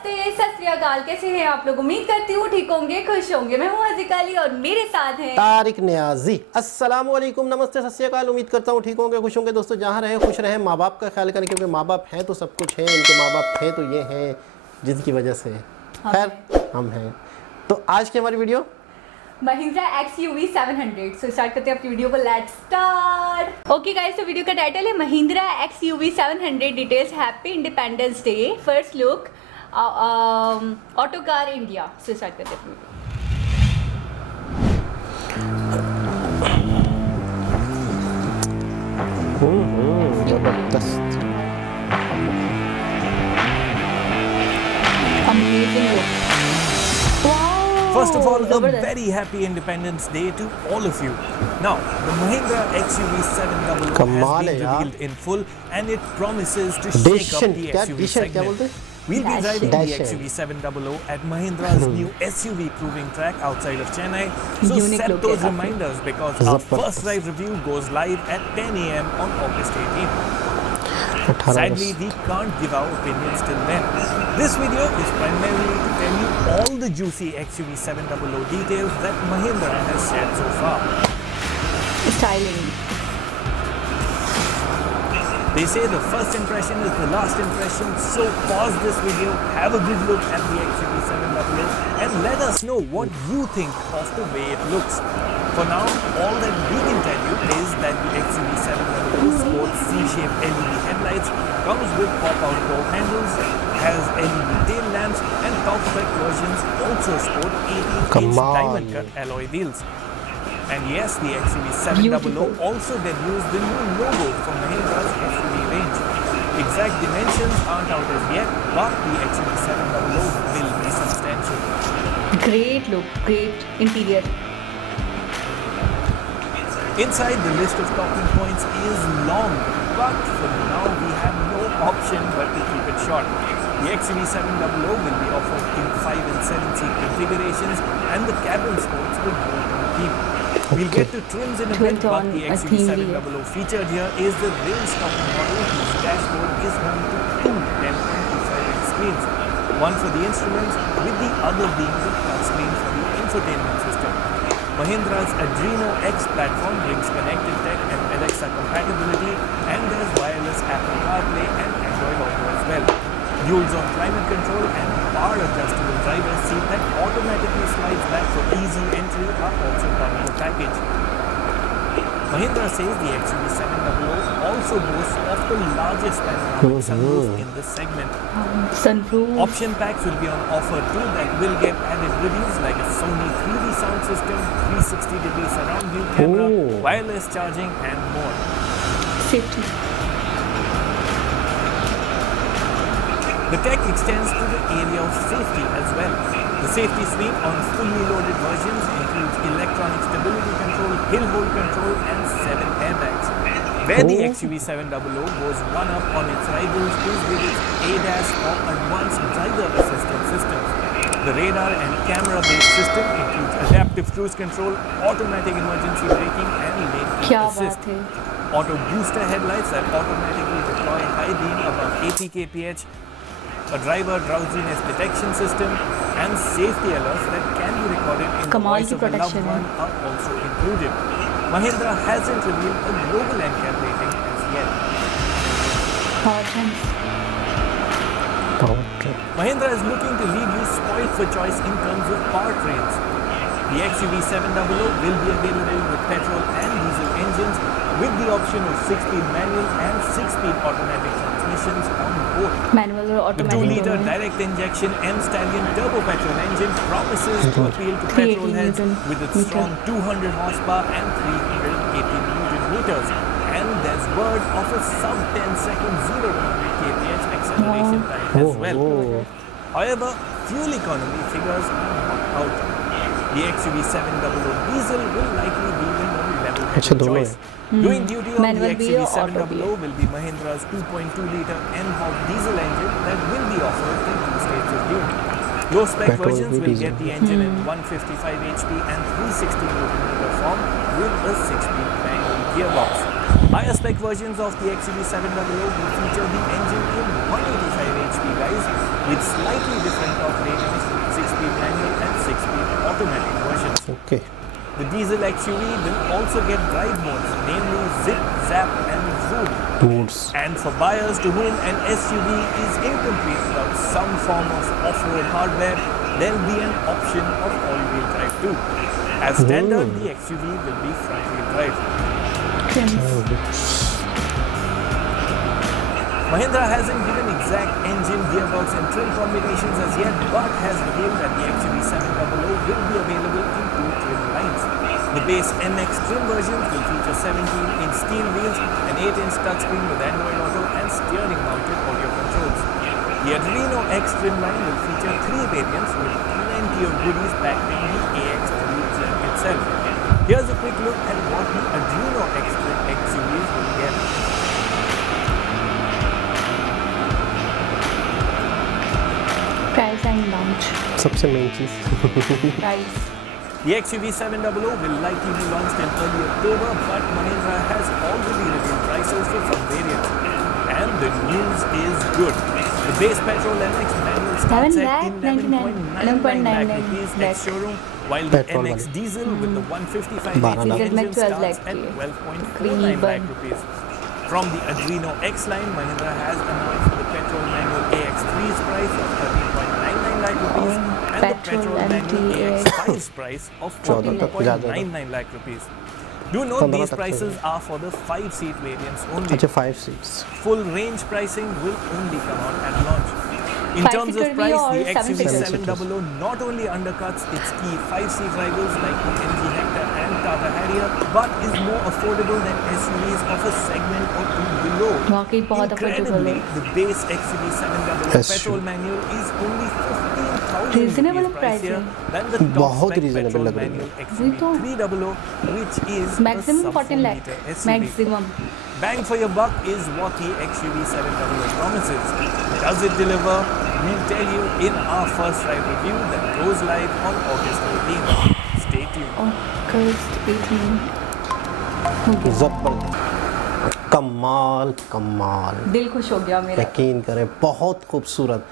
नमस्ते, सत श्री अकाल। कैसे हैं आप लोग? उम्मीद करती हूँ ठीक होंगे, खुश होंगे। मैं हूँ हज़ीक अली और मेरे साथ हैं तारिक नियाजी। अस्सलाम वालेकुम, नमस्ते, सत श्री अकाल। उम्मीद करता हूँ ठीक होंगे, खुश होंगे। दोस्तों जहाँ रहें खुश रहें, माँ बाप का ख्याल करें, क्योंकि माँ बाप हैं तो सब कुछ है। इनके माँ बाप हैं तो ये हैं जिनकी वजह से खैर हम हैं। तो आज की हमारी video Mahindra XUV 700। So start करते हैं अपनी वीडियो को। Let's start. ओके गाइस, तो वीडियो का टाइटल है Mahindra XUV 700 details. Happy independence day, first look, auto car India. So start करते हैं अपनी वीडियो। जबरदस्त। Amazing look. First of all, a very happy Independence Day to all of you. Now, the Mahindra XUV 700 has कमाल है been यार। revealed in full and it promises to shake up the क्या SUV डिशन क्या segment. बोलते हैं? We'll be driving the Dasher. XUV 700 at Mahindra's new SUV proving track outside of Chennai. So Unique set look those है reminders because our first live review goes live at 10 a.m. on August 18th. 18 Sadly, August. we can't give our opinions till then. This video is primarily to tell you all the juicy XUV 700 details that Mahindra has shared so far. Styling. They say the first impression is the last impression, so pause this video, have a good look at the XUV 700 and let us know what you think of the way it looks. For now, all that we can tell you is that the XUV 700 sports C-shaped LED headlights, comes with pop-out door handles, has LED tail lamps, and top-spec versions also sport 18-inch Come on. diamond-cut alloy wheels. And yes, the XUV 700 also debuts the new logo for Mahindra's SUV range. Exact dimensions aren't out as yet, but the XUV 700 will be substantial. Great look, great interior. Inside, the list of talking points is long, but for now we have no option but to keep it short. The XUV 700 will be offered in 5 and 7 seat configurations and the cabin sports the dual-tone theme. We'll get to trims in a bit, but the XUV 700 featured here is the range-topping model whose dashboard is home to two 10.25-inch screens. One for the instruments, with the other being the touchscreen for the infotainment system. Mahindra's Adreno X platform brings connected tech and Alexa compatibility, and there's wireless Apple CarPlay and Android Auto as well. Dual-zone climate control and bar-adjustable driver's seat that automatically slides back for easy entry are also part of the package. Mahindra says the XUV 700 also boasts of the largest panoramic sunroof in this segment. Sunroof. Option packs will be on offer too that will get added goodies like a Sony 3D sound system, 360-degree surround view camera, wireless charging and more. Safety. The tech extends to the area of safety as well. The safety suite on fully loaded versions includes electronic stability control, hill hold control and 7 airbags. Where the XUV 700 goes one up on its rivals is with its ADAS or Advanced Driver Assistance systems. The radar and camera-based system includes adaptive cruise control, automatic emergency braking and lane keep क्या assist. बात है? Auto booster headlights that automatically deploy high beam above 80 kph, a driver drowsiness detection system, and safety alerts that can be recorded in the कमाल voice की of a loved protection है। one are also included. Mahindra hasn't revealed a global NCAP rating as yet. Mahindra is looking to leave you spoiled for choice in terms of powertrains. The XUV 700 will be available with petrol and diesel engines with the option of 6-speed manual and 6-speed automatic transmissions on both. Manual और The automatic 2-liter दोनों हैं। direct injection M-Stallion turbo petrol engine promises to appeal to petrol heads with its strong 200 horsepower and 380 Newton meters. And there's word of a sub-10 second 0 to 100 kph acceleration time as well. However, fuel economy figures are not out. The XUV 700 diesel will likely be the more level-headed choice. Doing duty on the Manual भी है, XUV auto भी 700 will be Mahindra's 2.2-liter N-Hog diesel engine that will be offered in 2 stages of tune. Low-spec Petrol versions भी will diesel। get the engine in 155 HP and 360 Nm form with a 6-speed manual gearbox. Higher spec versions of the XUV 700 will feature the engine in 185 HP guys with slightly different torque ratings, 6-speed manual and 6-speed automatic versions. Okay. The diesel XUV will also get drive modes, namely Zip, Zap and Zoom. Moods. And for buyers to whom an SUV is incomplete without some form of off-road hardware, there will be an option of all-wheel drive too. As standard, the XUV will be front-wheel drive. Mahindra hasn't given exact engine, gearbox and trim combinations as yet, but has revealed that the XUV700 will be available in 2 trim lines. The base MX trim versions will feature 17-inch steel wheels, an 8-inch touchscreen with Android Auto and steering-mounted audio controls. The Adreno X trim line will feature 3 variants with plenty of goodies packed in the AX3 trim itself. Here's a quick look at what the Adreno X trim XUVs will get. Price and launch. सबसे main cheese Price. The XUV700 will likely be launched in early October, but Mahindra has already revealed prices for some variants. And the news is good. The base petrol MX manual starts at 11.99 lakh rupees next showroom, while the Petrol MX wale. diesel with the 155 12 engine lakh. starts at 12 12.49 lakh rupees. From the Adreno X line, Mahindra has announced the petrol manual AX3's price of 13.99 lakh rupees and the petrol manual AX5's price of 14.99 lakh rupees. Do note 15 these tak prices are for the 5-seat variants only. अच्छा 5 seats. Full range pricing will only come out at launch. In 5 terms of seater price, or the 7 seater? XUV700 not only undercuts its key 5-seat rivals like the MG Hector and Tata Harrier, but is more affordable than SUVs of a segment or two below. वाकई बहुत affordable Incredibly, है. the base XUV700 petrol manual is only 15,000 Reasonable rupees pricier pricing. than the top बहुत spec reasonable petrol लग रही है. manual वही तो. XUV300, which is Maximum a 14 lakh. sub-4-meter SUV. Maximum. Bang for your buck is what the XUV700 promises. Does it deliver? We'll tell you in our first ride review that goes live on August 18th. Stay tuned. August 18. ज़बरदस्त, कमाल कमाल, दिल खुश हो गया मेरा. यकीन करें बहुत खूबसूरत।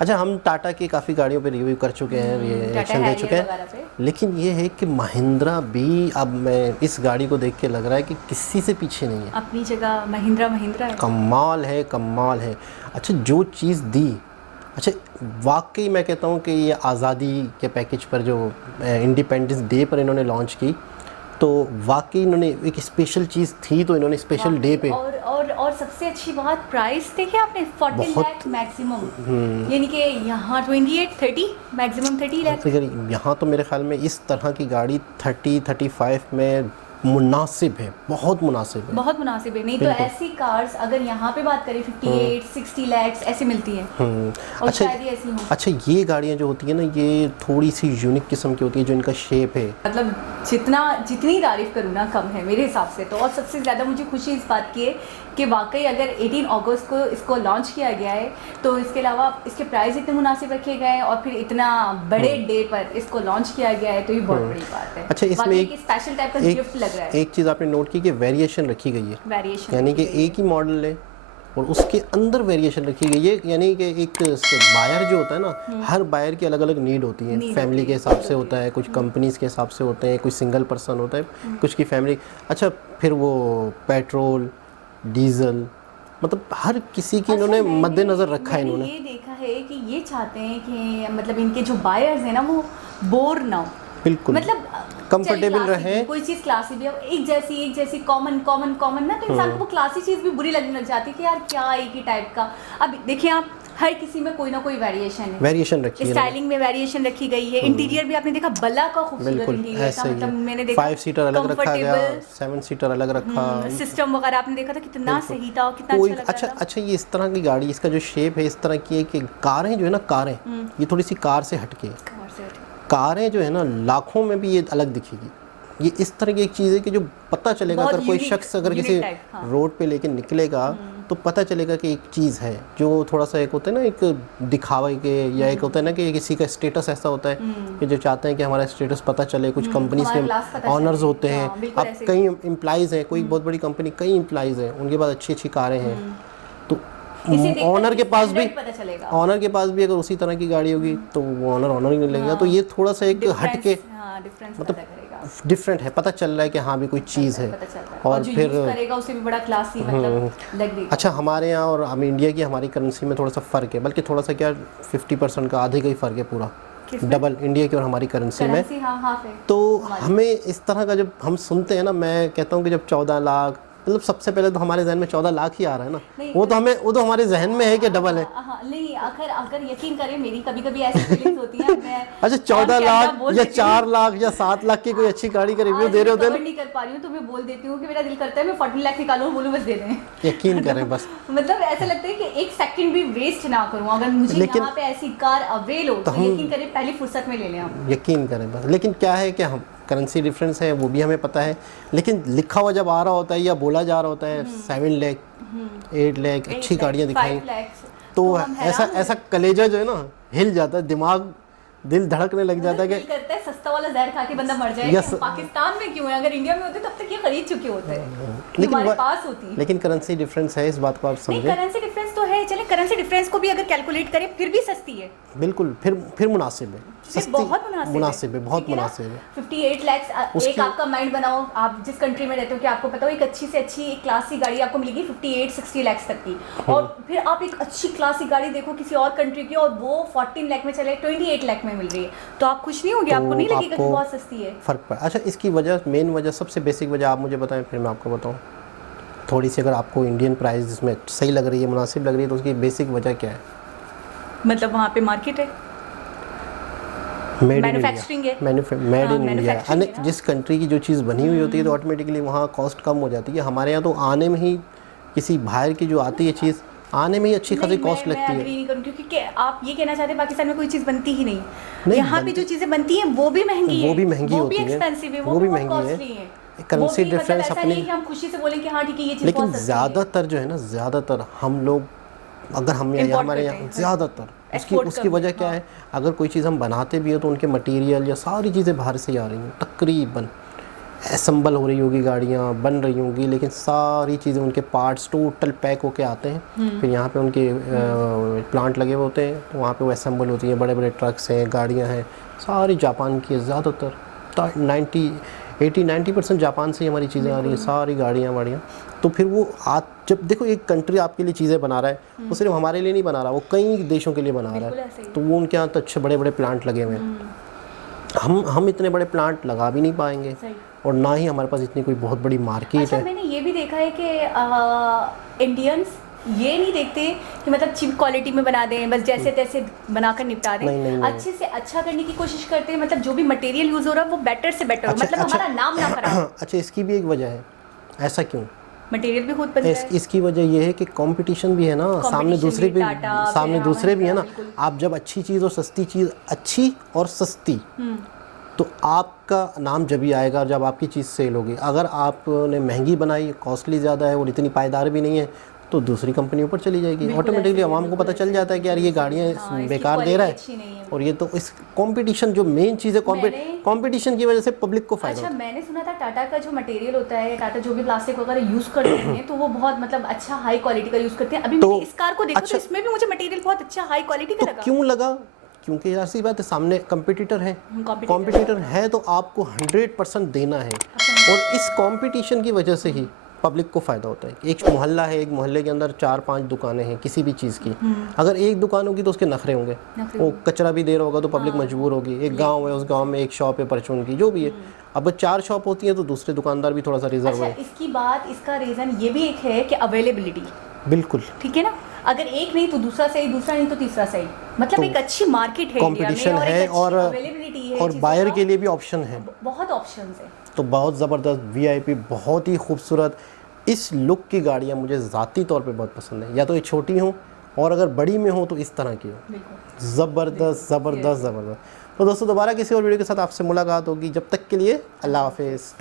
अच्छा, हम टाटा की काफ़ी गाड़ियों पे रिव्यू कर चुके हैं, ये टाटा एक्शन दे चुके हैरियर वगैरह हैं, पे। लेकिन ये है कि महिंद्रा भी, अब मैं इस गाड़ी को देख के लग रहा है कि किसी से पीछे नहीं है। अपनी जगह महिंद्रा है. कमाल है, कमाल है। अच्छा, जो चीज़ दी, अच्छा वाकई मैं कहता हूँ कि ये आज़ादी के पैकेज पर जो इंडिपेंडेंस डे पर इन्होंने लॉन्च की, तो वाकई इन्होंने एक स्पेशल चीज़ थी, तो इन्होंने स्पेशल डे पे और सबसे अच्छी बात, प्राइस देखिए आपने 40 लाख मैक्सिमम, यानी कि यहाँ 28-30 मैक्सिमम 30 लाख। अगर यहाँ तो मेरे ख्याल में इस तरह की गाड़ी 30-35 में मुनासिब है, बहुत मुनासिब है, बहुत मुनासिब है। नहीं तो ऐसी कार्स अगर यहाँ पे बात करें 58-60 लाख ऐसे मिलती हैं, और अच्छा, शायद ये ऐसी हों। अच्छा ये गाड़ियाँ जो होती हैं ना, ये थोड़ी सी यूनिक किस्म की होती है, जो इनका शेप है, मतलब जितनी तारीफ करूँ ना कम है मेरे हिसाब से। तो और सबसे ज़्यादा मुझे खुशी इस बात की है कि वाकई अगर 18 अगस्त को इसको लॉन्च किया गया है, तो इसके अलावा इसके प्राइस इतने मुनासिब रखे गए हैं, और फिर इतना बड़े डे पर इसको लॉन्च किया गया है, तो ये बहुत बड़ी बात है। अच्छा, इसमें एक स्पेशल टाइप का गिफ्ट लग रहा है। एक चीज़ आपने नोट की कि वेरिएशन रखी गई है, वेरिएशन यानी कि एक ही मॉडल है और उसके अंदर वेरिएशन रखी गई है, यानी कि एक बायर जो होता है ना, हर बायर की अलग अलग नीड होती है, फैमिली के हिसाब से होता है, कुछ कंपनीज़ के हिसाब से होते हैं, कुछ सिंगल पर्सन होता है, कुछ की फैमिली। अच्छा, फिर वो पेट्रोल, डीजल, मतलब हर किसी की इन्होंने मद्देनज़र रखा है। इन्होंने ये देखा है कि ये चाहते हैं कि मतलब इनके जो बायर्स हैं ना, वो बोर ना हो, बिल्कुल मतलब कंफर्टेबल रहे। कोई चीज़ क्लासी भी, एक जैसी कॉमन ना, तो इंसान को वो क्लासी चीज़ भी बुरी लगने लग जाती है कि यार क्या एक ही टाइप का। अब देखिए आप, हर किसी में कोई ना कोई वेरिएशन रखी है, स्टाइलिंग में वेरिएशन रखी गई है, इंटीरियर भी आपने देखा बला का खूबसूरत इंटीरियर था, मतलब मैंने देखा 5 सीटर अलग रखा गया, 7 सीटर अलग रखा, सिस्टम वगैरह आपने देखा था कितना सही था और कितना अच्छा लग रहा था। अच्छा ये इस तरह की गाड़ी, इसका जो शेप है इस तरह की है कि कारें जो है ना, कारें ये थोड़ी सी कार से हटके, कारें जो है ना लाखों में भी ये अलग दिखेगी। ये इस तरह की एक चीज़ है कि जो पता चलेगा, अगर कोई शख्स अगर किसी रोड पे लेके निकलेगा तो पता चलेगा कि एक चीज़ है, जो थोड़ा सा एक होता है ना, एक दिखावे के, या एक होता है ना कि किसी का स्टेटस ऐसा होता है कि जो चाहते हैं कि हमारा स्टेटस पता चले। कुछ कंपनीज के ऑनर्स होते हैं, अब कई एम्प्लॉइज़ हैं, कोई बहुत बड़ी कंपनी कई एम्प्लॉइज़ हैं, उनके पास अच्छी कारें हैं, तो ऑनर के पास भी पता चलेगा। ऑनर के पास भी अगर उसी तरह की गाड़ी होगी तो वो ऑनर ही नहीं लगेगा। तो ये थोड़ा सा एक हटके डिफरेंस डिफरेंट है, पता चल रहा है कि हाँ भी कोई चीज़ है। और जो फिर करेगा उसे भी बड़ा क्लासी मतलब लगेगा। अच्छा, हमारे यहाँ और हम इंडिया की हमारी करेंसी में थोड़ा सा फ़र्क है, बल्कि थोड़ा सा क्या 50% का आधे का ही फ़र्क है पूरा, डबल इंडिया की और हमारी करेंसी में। तो हमें इस तरह का जब हम सुनते हैं ना, मैं कहता हूँ कि जब 14 लाख, मतलब सबसे पहले तो हमारे जहन में 14 लाख ही आ रहा है ना, वो तो हमारे जहन में है कि डबल है। नहीं, अगर यकीन करें मेरी कभी ऐसी फीलिंग्स होती हैं। मैं अच्छा 14 लाख या 4 लाख या 7 लाख की कोई अच्छी गाड़ी का रिव्यू दे रहे होते हैं, नहीं कर पा रही हूँ तो मैं बोल देती हूँ कि मेरा दिल करता है मैं 14 लाख निकालूं, बोलूं बस दे दें। यकीन करें बस। मतलब ऐसा लगता है कि एक सेकंड भी वेस्ट ना करूं। अगर मुझे यहाँ पे ऐसी कार अवेल हो तो यकीन करें पहली फुर्सत में ले लें हम। यकीन करें बस। लेकिन क्या है कि हम करेंसी डिफरेंस है वो भी हमें पता है, लेकिन लिखा हुआ जब आ रहा होता है या बोला जा रहा होता है 7 लाख 8 लाख अच्छी गाड़ियाँ दिखाई, तो ऐसा कलेजा जो है ना हिल जाता है, दिमाग दिल धड़कने लग जाता है कि करता है सस्ता वाला जहर खा के बंदा मर जाए। कि पाकिस्तान में क्यों है, अगर इंडिया में होते तब तक ये खरीद चुके होते हैं, हमारे पास होती। लेकिन करेंसी डिफरेंस है, इस बात को आप समझें। करेंसी डिफरेंस तो है, चले करेंसी डिफरेंस को भी अगर कैलकुलेट करें फिर भी सस्ती है। बिल्कुल, फिर मुनासिब है, सस्ती बहुत मुनासिब है, बहुत मुनासिब है। 58 लाख एक आपका माइंड बनाओ, आप जिस कंट्री में रहते हो कि आपको पता हो एक अच्छी से अच्छी एक क्लासी गाड़ी आपको मिलेगी 58-60 लाख तक की, और फिर आप एक अच्छी क्लासी गाड़ी देखो किसी और कंट्री की और वो 14 लाख में चले 28 लाख में मिल रही है, तो आप खुश नहीं होंगे, आपको नहीं लगेगा कि बहुत सस्ती है। फर्क पड़ा। अच्छा, इसकी वजह, मेन वजह, सबसे बेसिक वजह आप मुझे बताएं, फिर मैं आपको बताऊं थोड़ी सी। अगर आपको इंडियन प्राइस जिसमें सही लग रही है, मुनासिब लग रही है, तो उसकी बेसिक वजह क्या है? मतलब वहाँ पे मार्केट है, मैन्युफैक्चरिंग है, मेड इन इंडिया। अनेक जिस कंट्री की जो चीज़ बनी हुई होती है तो ऑटोमेटिकली वहाँ कॉस्ट कम हो जाती है। हमारे यहाँ तो आने में ही किसी बाहर की जो आती है चीज़ आने में ही अच्छी खासी कॉस्ट लगती है। नहीं करूँ, क्योंकि आप ये कहना चाहते हैं पाकिस्तान में कोई चीज़ बनती ही नहीं, यहाँ पे जो चीज़ें बनती हैं वो भी महंगी है, वो भी महंगी होती है, वो भी महंगी है। करेंसी डिफरेंस अपनी, हम खुशी से बोलें कि हाँ ठीक है ये चीज़, लेकिन ज़्यादातर जो है ना, ज़्यादातर हम लोग, अगर हम हमारे यहाँ ज़्यादातर उसकी वजह क्या है? अगर कोई चीज़ हम बनाते भी हो तो उनके मटेरियल या सारी चीज़ें बाहर से ही आ रही हैं, तकरीबन असम्बल हो रही होगी, गाड़ियाँ बन रही होंगी, लेकिन सारी चीज़ें उनके पार्ट्स टोटल पैक होके आते हैं। फिर यहाँ पे उनके प्लांट लगे हुए होते हैं, तो वहाँ पे वो असम्बल होती हैं, बड़े बड़े ट्रक्स हैं, गाड़ियाँ हैं, सारी जापान की है ज़्यादातर। 80-90% जापान से ही हमारी चीज़ें आ रही हैं, सारी गाड़ियाँ वाड़ियाँ। तो फिर वो जब देखो एक कंट्री आपके लिए चीज़ें बना रहा है, वो सिर्फ हमारे लिए नहीं बना रहा, वो कई देशों के लिए बना रहा है, तो वो उनके यहाँ तो अच्छे बड़े बड़े प्लांट लगे हुए हैं। हम इतने बड़े प्लांट लगा भी नहीं पाएंगे, और ना ही हमारे पास इतनी कोई बहुत बड़ी मार्केट है। मैंने ये भी देखा है कि इंडियंस ये नहीं देखते कि मतलब चीप क्वालिटी में बना दें, बस जैसे तैसे बनाकर निपटा दें। नहीं। अच्छे से अच्छा करने की कोशिश करते हैं, मतलब जो भी मटेरियल यूज़ हो रहा है वो बेटर से बेटर हो, मतलब हमारा नाम ना खराब। अच्छा, इसकी भी एक वजह है, ऐसा क्यों? मटेरियल भी खुद बनता है। इसकी वजह ये है कि कंपटीशन भी है ना, सामने दूसरे भी है ना। आप जब अच्छी चीज़ और सस्ती चीज़, अच्छी और सस्ती, तो आपका नाम जब भी आएगा जब आपकी चीज़ सेल होगी। अगर आपने महंगी बनाई, कॉस्टली ज़्यादा है और इतनी पायदार भी नहीं है, तो दूसरी कंपनी ऊपर चली जाएगी। ऑटोमेटिकली आवाम को पता चल जाता है कि यार ये गाड़ियाँ बेकार दे रहा है, और ये तो इस कंपटीशन जो मेन चीज़ है, कंपटीशन की वजह से पब्लिक को फायदा। अच्छा, मैंने सुना था टाटा का जो मटेरियल होता है, टाटा जो भी प्लास्टिक वगैरह यूज़ करते हैं तो वो बहुत मतलब अच्छा हाई क्वालिटी का यूज़ करते हैं। अभी मैंने इस कार को देखा तो इसमें भी मुझे मटेरियल बहुत अच्छा हाई क्वालिटी का लगा। क्यों लगा? क्योंकि ऐसी बात है, सामने कंपटीटर है तो आपको 100% देना है, और इस कंपटीशन की वजह से ही पब्लिक को फ़ायदा होता है। एक मोहल्ला है, एक मोहल्ले के अंदर 4-5 दुकानें हैं किसी भी चीज़ की, अगर एक दुकान होगी तो उसके नखरे होंगे, वो कचरा भी दे रहा होगा तो पब्लिक मजबूर होगी। एक गांव है, उस गांव में एक शॉप है परचून की, जो भी है, अब 4 शॉप होती हैं तो दूसरे दुकानदार भी थोड़ा सा रिजर्व है। इसका रीज़न ये भी एक है कि अवेलेबिलिटी, बिल्कुल ठीक है ना, अगर एक नहीं तो दूसरा सही, दूसरा नहीं तो तीसरा सही, मतलब तो एक अच्छी मार्केट है, कंपटीशन है, और बायर के लिए भी ऑप्शन है, बहुत ऑप्शंस है। तो बहुत ज़बरदस्त VIP, बहुत ही खूबसूरत इस लुक की गाड़ियाँ मुझे ज़ाती तौर पे बहुत पसंद है। या तो ये छोटी हों, और अगर बड़ी में हो तो इस तरह की हो, ज़बरदस्त ज़बरदस्त ज़बरदस्त। तो दोस्तों, दोबारा किसी और वीडियो के साथ आपसे मुलाकात होगी, जब तक के लिए अल्लाह हाफिज़।